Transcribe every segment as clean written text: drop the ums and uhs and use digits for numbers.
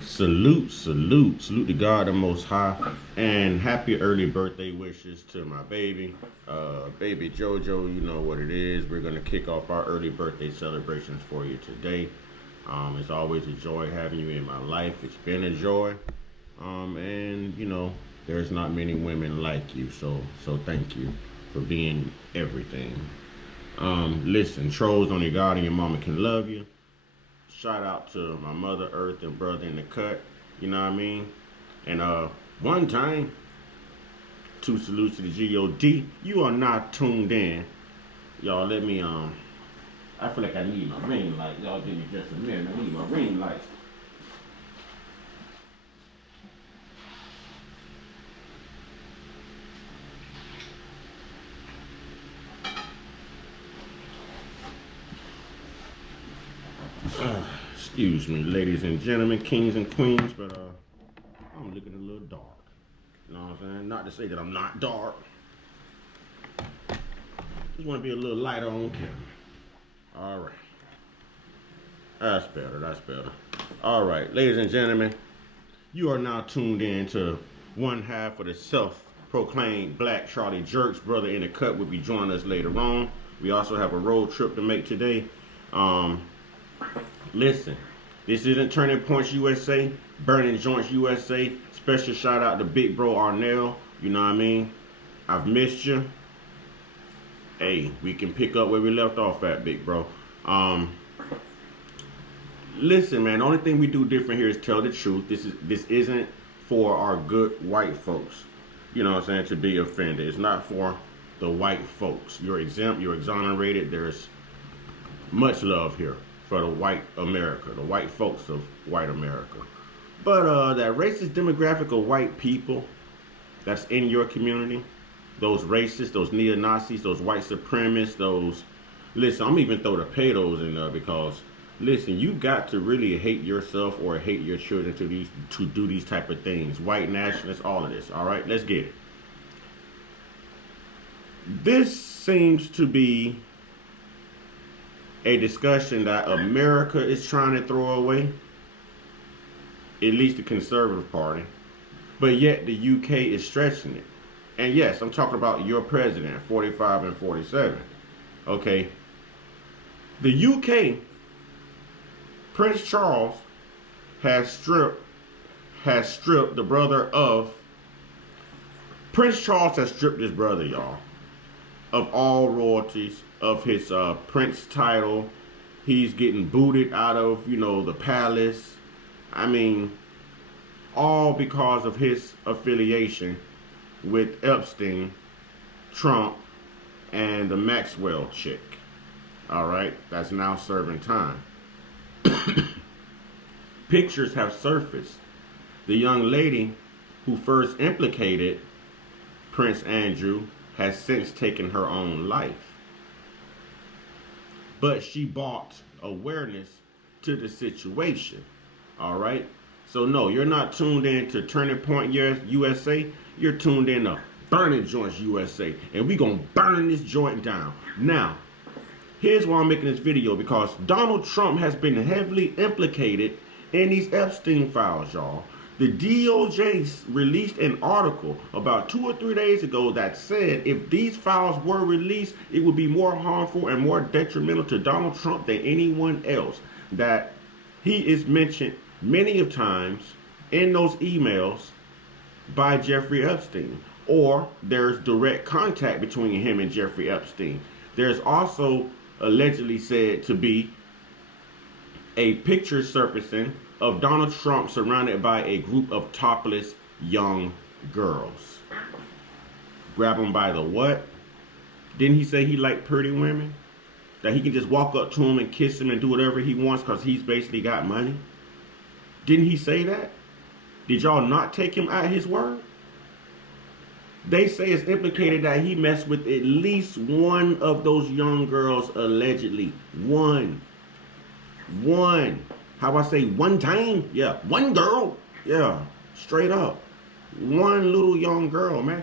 Salute to God the Most High, and happy early birthday wishes to my baby, baby JoJo. You know what it is. We're gonna kick off our early birthday celebrations for you today. It's always a joy having you in my life. It's been a joy, and there's not many women like you. So thank you for being everything. Listen, trolls only God and your mama can love you. Shout out to my mother Earth and brother in the cut. You know what I mean? And one time, two salutes to the God. You are not tuned in. Y'all let me I feel like I need my ring light. Y'all give me just a minute. I need my ring light. Excuse me, ladies and gentlemen, kings and queens, but I'm looking a little dark. You know what I'm saying? Not to say that I'm not dark. Just want to be a little lighter on camera. All right. That's better. All right, ladies and gentlemen, you are now tuned in to one half of the self-proclaimed Black Charlie Jerks. Brother in the cut will be joining us later on. We also have a road trip to make today. Listen, this isn't Turning Points USA, Burning Joints USA. Special shout out to Big Bro Arnell. You know what I mean? I've missed you. Hey, we can pick up where we left off at, Big Bro. Listen, man, the only thing we do different here is tell the truth. This isn't for our good white folks. You know what I'm saying? To be offended. It's not for the white folks. You're exempt, you're exonerated. There's much love here for the white America, the white folks of white America. But that racist demographic of white people that's in your community, those racists, those neo-Nazis, those white supremacists, those... Listen, I'm even throw the pedos in there because, listen, you got to really hate yourself or hate your children to do these type of things. White nationalists, all of this. All right, let's get it. This seems to be a discussion that America is trying to throw away, at least the conservative party, but yet the UK is stretching it. And yes, I'm talking about your president, 45 and 47. Okay. The UK, Prince Charles has stripped the brother of, Prince Charles has stripped his brother, y'all, of all royalties, of his prince title. He's getting booted out of, the palace. I mean, all because of his affiliation with Epstein, Trump, and the Maxwell chick. All right, that's now serving time. Pictures have surfaced. The young lady who first implicated Prince Andrew has since taken her own life. But she brought awareness to the situation. All right? So no, you're not tuned in to Turning Point USA. You're tuned in to Burning Joints USA. And we gonna burn this joint down. Now, here's why I'm making this video, because Donald Trump has been heavily implicated in these Epstein files, y'all. The DOJ released an article about 2 or 3 days ago that said if these files were released, it would be more harmful and more detrimental to Donald Trump than anyone else. That he is mentioned many of times in those emails by Jeffrey Epstein, or there's direct contact between him and Jeffrey Epstein. There's also allegedly said to be a picture surfacing of Donald Trump surrounded by a group of topless young girls. Grab him by the what? Didn't he say he liked pretty women? That he can just walk up to him and kiss him and do whatever he wants because he's basically got money? Didn't he say that? Did y'all not take him at his word? They say it's implicated that he messed with at least one of those young girls allegedly. One. How I say one time? Yeah, one girl. Yeah, straight up. One little young girl, man.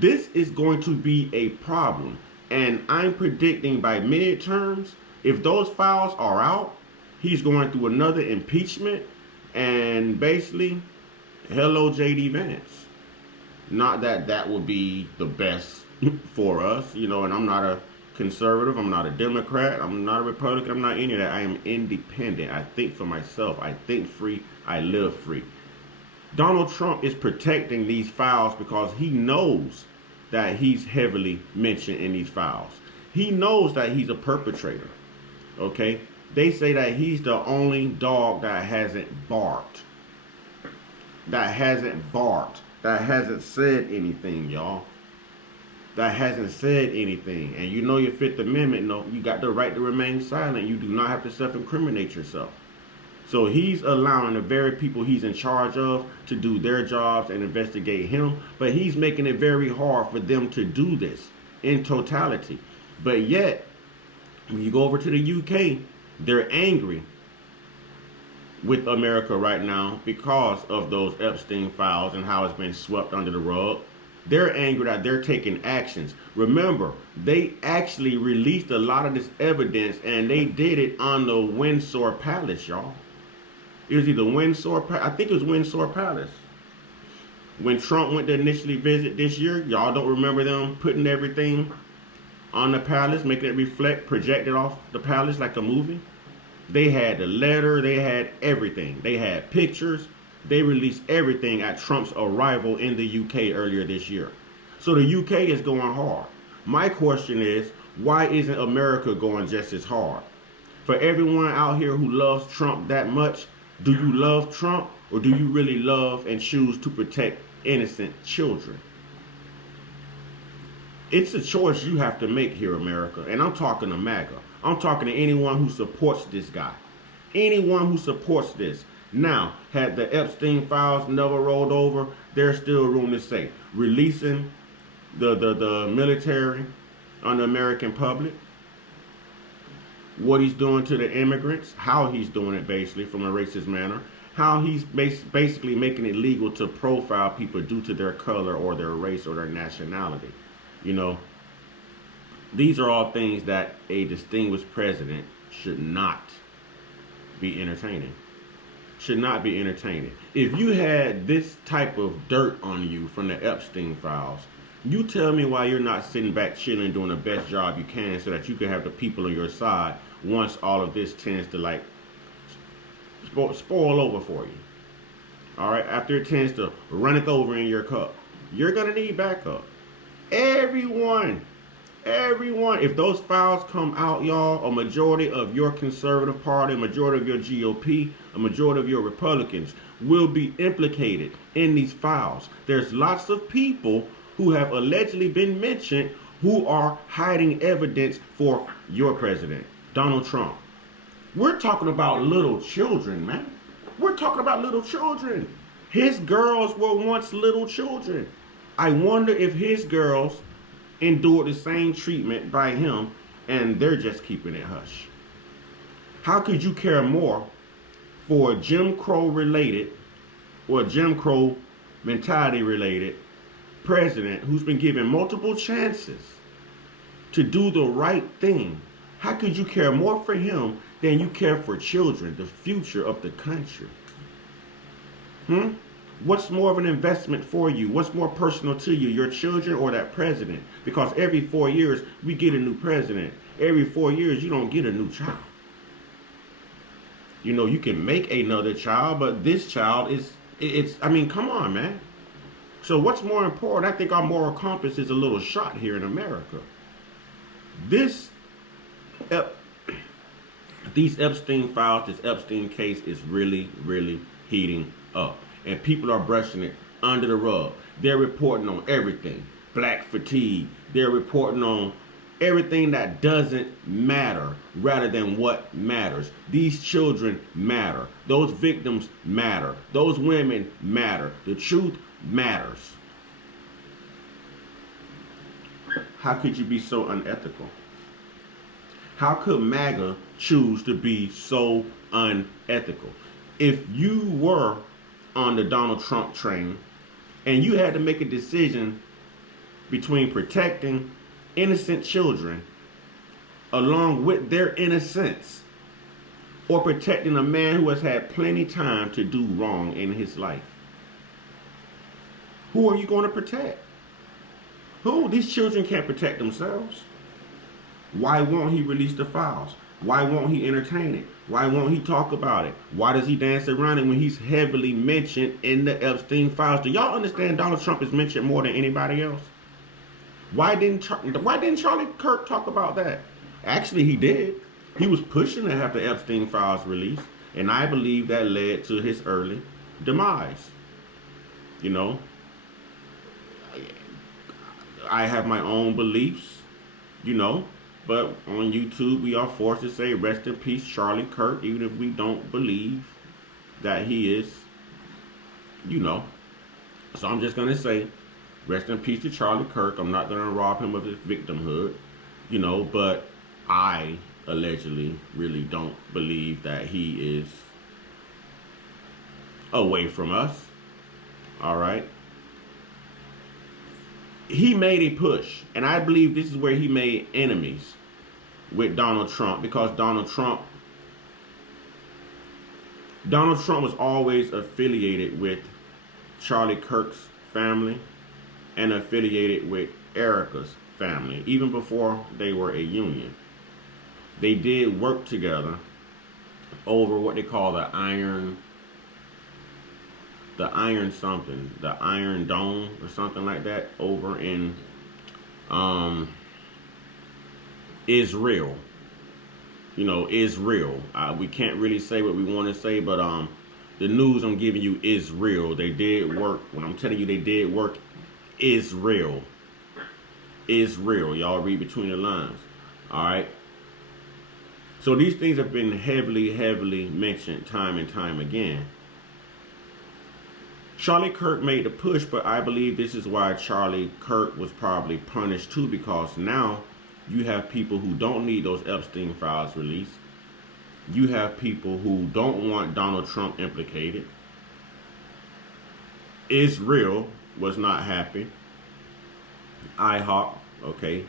This is going to be a problem. And I'm predicting by midterms, if those files are out, he's going through another impeachment. And basically, hello JD Vance. Not that that would be the best for us, you know, and I'm not a conservative, I'm not a Democrat, I'm not a Republican, I'm not any of that. I am independent. I think for myself. I think free, I live free. Donald Trump is protecting these files because he knows that he's heavily mentioned in these files. He knows that he's a perpetrator. Okay? They say that he's the only dog that hasn't barked. That hasn't barked. That hasn't said anything, y'all. That hasn't said anything. And you know your Fifth Amendment, no, you got the right to remain silent. You do not have to self-incriminate yourself. So he's allowing the very people he's in charge of to do their jobs and investigate him. But he's making it very hard for them to do this in totality. But yet, when you go over to the UK, they're angry with America right now because of those Epstein files and how it's been swept under the rug. They're angry that they're taking actions. Remember, they actually released a lot of this evidence and they did it on the Windsor Palace, y'all. It was either Windsor, I think it was Windsor Palace. When Trump went to initially visit this year, y'all don't remember them putting everything on the palace, making it reflect, projected off the palace like a movie? They had the letter, they had everything. They had pictures. They released everything at Trump's arrival in the UK earlier this year. So the UK is going hard. My question is, why isn't America going just as hard? For everyone out here who loves Trump that much, do you love Trump or do you really love and choose to protect innocent children? It's a choice you have to make here, America. And I'm talking to MAGA. I'm talking to anyone who supports this guy. Anyone who supports this. Now, had the Epstein files never rolled over, there's still room to say. Releasing the military on the American public. What he's doing to the immigrants. How he's doing it, basically, from a racist manner. How he's basically making it legal to profile people due to their color or their race or their nationality. You know, these are all things that a distinguished president should not be entertaining. Should not be entertaining. If you had this type of dirt on you from the Epstein files, you tell me why you're not sitting back chilling doing the best job you can so that you can have the people on your side once all of this tends to like spoil over for you. All right, after it tends to run it over in your cup, you're going to need backup. Everyone, if those files come out, y'all, a majority of your conservative party, a majority of your GOP, a majority of your Republicans will be implicated in these files. There's lots of people who have allegedly been mentioned who are hiding evidence for your president, Donald Trump. We're talking about little children, man. We're talking about little children. His girls were once little children. I wonder if his girls endured the same treatment by him and they're just keeping it hush. How could you care more for a Jim Crow related or Jim Crow mentality related president who's been given multiple chances to do the right thing? How could you care more for him than you care for children, the future of the country? What's more of an investment for you? What's more personal to you, your children or that president? Because every 4 years, we get a new president. Every 4 years, you don't get a new child. You know, you can make another child, but this child I mean, come on, man. So what's more important? I think our moral compass is a little shot here in America. These Epstein files, this Epstein case is really, really heating up. And people are brushing it under the rug. They're reporting on everything. Black fatigue. They're reporting on everything that doesn't matter rather than what matters. These children matter. Those victims matter. Those women matter. The truth matters. How could you be so unethical? How could MAGA choose to be so unethical? If you were on the Donald Trump train and you had to make a decision between protecting innocent children along with their innocence or protecting a man who has had plenty time to do wrong in his life? Who are you going to protect? Who? These children can't protect themselves. Why won't he release the files? Why won't he entertain it? Why won't he talk about it? Why does he dance around it when he's heavily mentioned in the Epstein files? Do y'all understand Donald Trump is mentioned more than anybody else? Why didn't Charlie Kirk talk about that? Actually, he did. He was pushing to have the Epstein files released, and I believe that led to his early demise. You know, I have my own beliefs, you know, but on YouTube we are forced to say rest in peace Charlie Kirk, even if we don't believe that he is, you know. So I'm just going to say rest in peace to Charlie Kirk. I'm not going to rob him of his victimhood, you know, but I allegedly really don't believe that he is away from us. All right. He made a push, and I believe this is where he made enemies with Donald Trump, because Donald Trump was always affiliated with Charlie Kirk's family and affiliated with Erica's family, even before they were a union. They did work together over what they call the Iron Dome or something like that over in Israel. You know, Israel. We can't really say what we want to say, but the news I'm giving you is real. They did work. When I'm telling you they did work, Israel. Israel. Y'all read between the lines. All right. So these things have been heavily mentioned time and time again. Charlie Kirk made the push, but I believe this is why Charlie Kirk was probably punished too, because now you have people who don't need those Epstein files released. You have people who don't want Donald Trump implicated. Israel was not happy. IHOP, okay.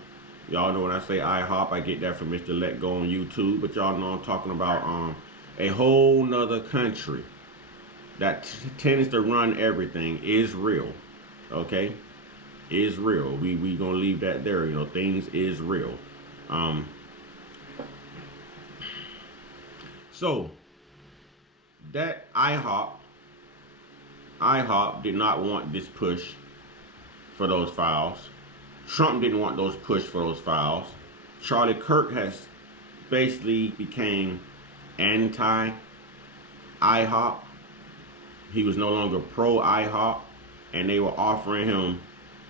Y'all know when I say IHOP, I get that from Mr. Let Go on YouTube, but y'all know I'm talking about a whole nother country that tends to run everything. Israel, okay? Israel. We gonna leave that there. You know, things is real. So that IHOP did not want this push for those files. Trump didn't want those push for those files. Charlie Kirk has basically became anti IHOP. He was no longer pro IHOP, and they were offering him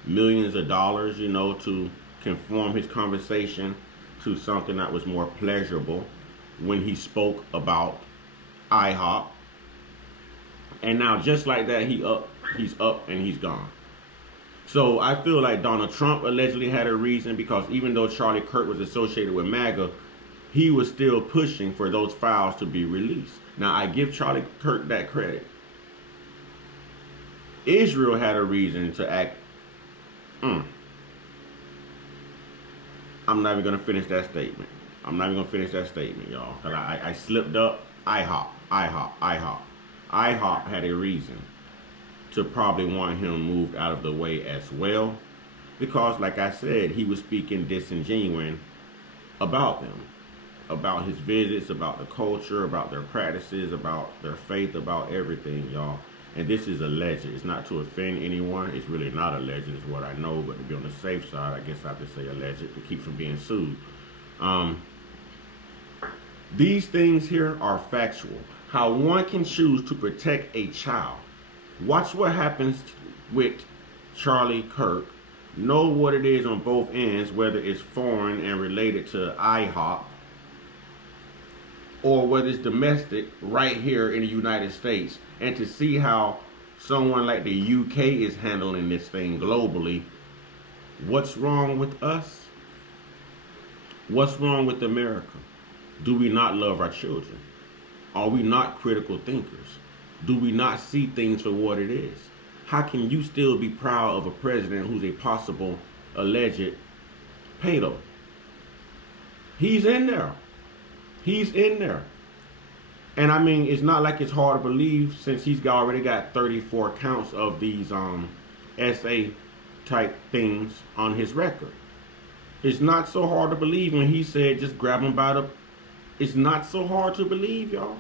millions of dollars, you know, to conform his conversation to something that was more pleasurable when he spoke about IHOP. And now, just like that, he's up and he's gone. So I feel like Donald Trump allegedly had a reason, because even though Charlie Kirk was associated with MAGA, he was still pushing for those files to be released. Now, I give Charlie Kirk that credit. Israel had a reason to act. I'm not even going to finish that statement. Y'all. Because I slipped up. IHOP had a reason to probably want him moved out of the way as well. Because, like I said, he was speaking disingenuine about them. About his visits, about the culture, about their practices, about their faith, about everything, y'all. And this is alleged. It's not to offend anyone. It's really not alleged, is what I know. But to be on the safe side, I guess I have to say alleged to keep from being sued. These things here are factual. How one can choose to protect a child. Watch what happens with Charlie Kirk. Know what it is on both ends, whether it's foreign and related to IHOP, or whether it's domestic right here in the United States, and to see how someone like the UK is handling this thing globally. What's wrong with us? What's wrong with America? Do we not love our children? Are we not critical thinkers? Do we not see things for what it is? How can you still be proud of a president who's a possible alleged pedo? He's in there. He's in there. And I mean, it's not like it's hard to believe since already got 34 counts of these SA type things on his record. It's not so hard to believe when he said just grab him by the... It's not so hard to believe, y'all.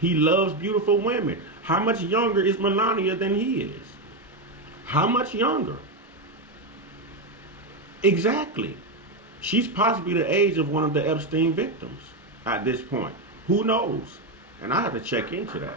He loves beautiful women. How much younger is Melania than he is? How much younger? Exactly. She's possibly the age of one of the Epstein victims at this point. Who knows? And I have to check into that.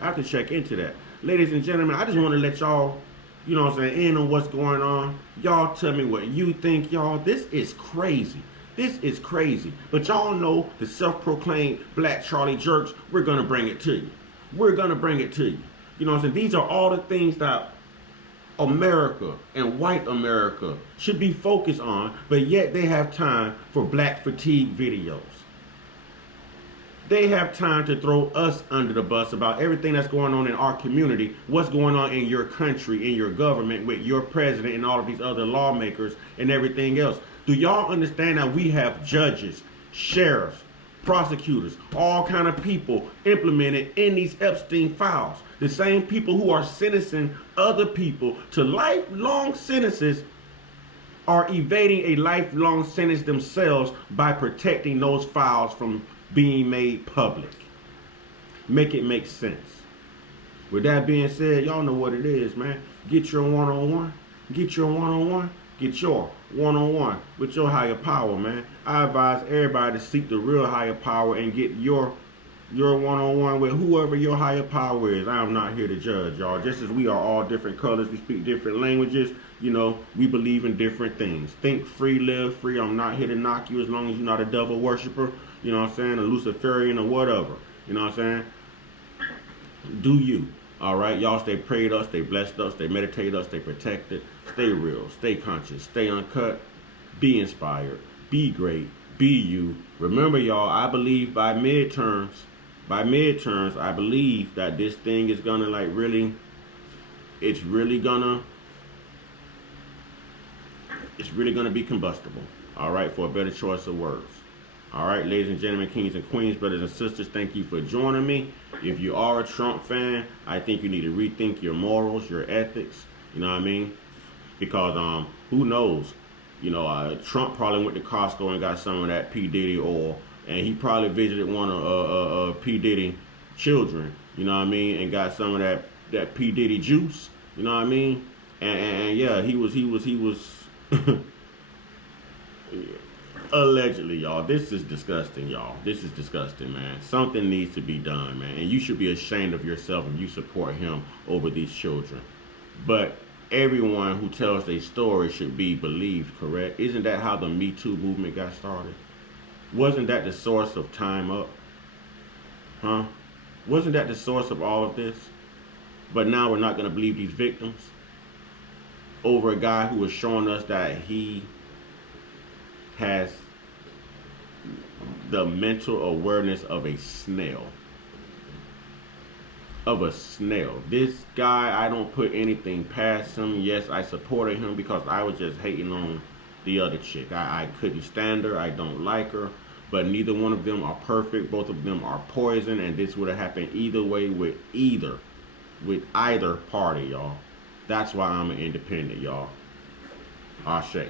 I have to check into that. Ladies and gentlemen, I just want to let y'all, you know what I'm saying, in on what's going on. Y'all tell me what you think, y'all. This is crazy. This is crazy. But y'all know the self-proclaimed Black Charlie Jerks, we're going to bring it to you. We're going to bring it to you. You know what I'm saying? These are all the things that America and white America should be focused on, but yet they have time for black fatigue videos. They have time to throw us under the bus about everything that's going on in our community, what's going on in your country, in your government, with your president and all of these other lawmakers and everything else. Do y'all understand that we have judges, sheriffs, prosecutors, all kind of people implemented in these Epstein files? The same people who are sentencing other people to lifelong sentences are evading a lifelong sentence themselves by protecting those files from being made public. Make it make sense. With that being said, y'all know what it is, man. Get your one-on-one. Get your one-on-one. Get your one-on-one with your higher power, man. I advise everybody to seek the real higher power and get your one-on-one with whoever your higher power is. I am not here to judge, y'all. Just as we are all different colors, we speak different languages, you know, we believe in different things. Think free, live free. I'm not here to knock you as long as you're not a devil worshiper, you know what I'm saying, a Luciferian or whatever, you know what I'm saying? Do you, all right? Y'all stay prayed us, stay blessed us, stay meditate us, stay protected, stay real, stay conscious, stay uncut, be inspired, be great, be you. Remember, y'all, I believe by midterms, I believe that this thing is gonna it's really gonna be combustible. All right, for a better choice of words. All right, ladies and gentlemen, kings and queens, brothers and sisters, thank you for joining me. If you are a Trump fan, I think you need to rethink your morals, your ethics. You know what I mean? Because who knows? You know, Trump probably went to Costco and got some of that P. Diddy oil. And he probably visited one of P. Diddy children, you know what I mean, and got some of that P. Diddy juice, you know what I mean, and yeah, he was allegedly, y'all. This is disgusting, y'all. This is disgusting, man. Something needs to be done, man, and you should be ashamed of yourself if you support him over these children. But everyone who tells their story should be believed, correct? Isn't that how the Me Too movement got started? Wasn't that the source of Time Up? Huh? Wasn't that the source of all of this? But now we're not going to believe these victims over a guy who is showing us that he has the mental awareness of a snail. This guy, I don't put anything past him. Yes, I supported him because I was just hating on the other chick. I couldn't stand her. I don't like her. But neither one of them are perfect. Both of them are poison, and this would have happened either way with either party, y'all. That's why I'm an independent, y'all. Ashe.